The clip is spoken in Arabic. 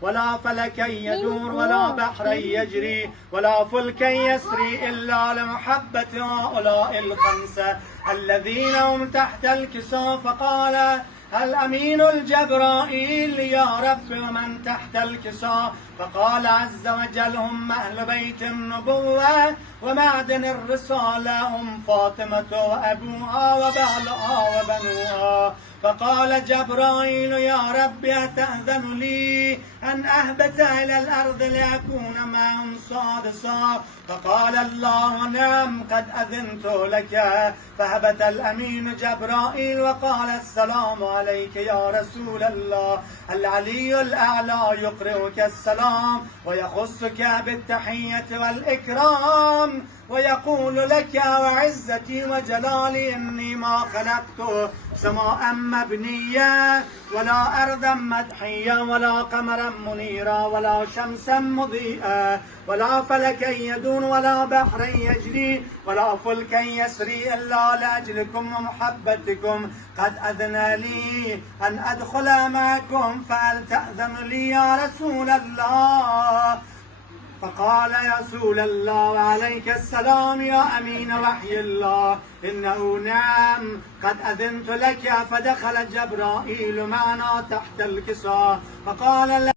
ولا فلكا يدور ولا بحرا يجري ولا فلكا يسري إلا لمحبة هؤلاء الخمسة الذين هم تحت الكساء. فقال الأمين الجبرائيل يا رب ومن تحت الكساء؟ فقال عز وجل هم أهل بيت النبوة ومعدن الرسالة، هم فاطمة وأبوها وبعلها وبنوها. فقال جبرائيل يا رب أتأذن لي أن أهبط إلى الأرض لأكون معهم سادسا؟ فقال الله نعم قد أذنت لك. فهبط الأمين جبرائيل وقال السلام عليك يا رسول الله. العلي الأعلى يقرئك السلام ويخصك بالتحية والإكرام ويقول لك وعزتي وجلالي إني ما خلقت سماء مبنية ولا أرضا مدحية ولا قمرا منيرا ولا شمسا مضيئة ولا فلكا يدور ولا بحرا يجري ولا فلكا يسري إلا لأجلكم ومحبتكم. قد أذن لي أن أدخل معكم فهل تأذن لي يا رسول الله؟ فقال يا رسول الله وعليك السلام يا أمين وحي الله إنه نعم قد أذنت لك. فدخل جبرائيل معنا تحت الكساء فقال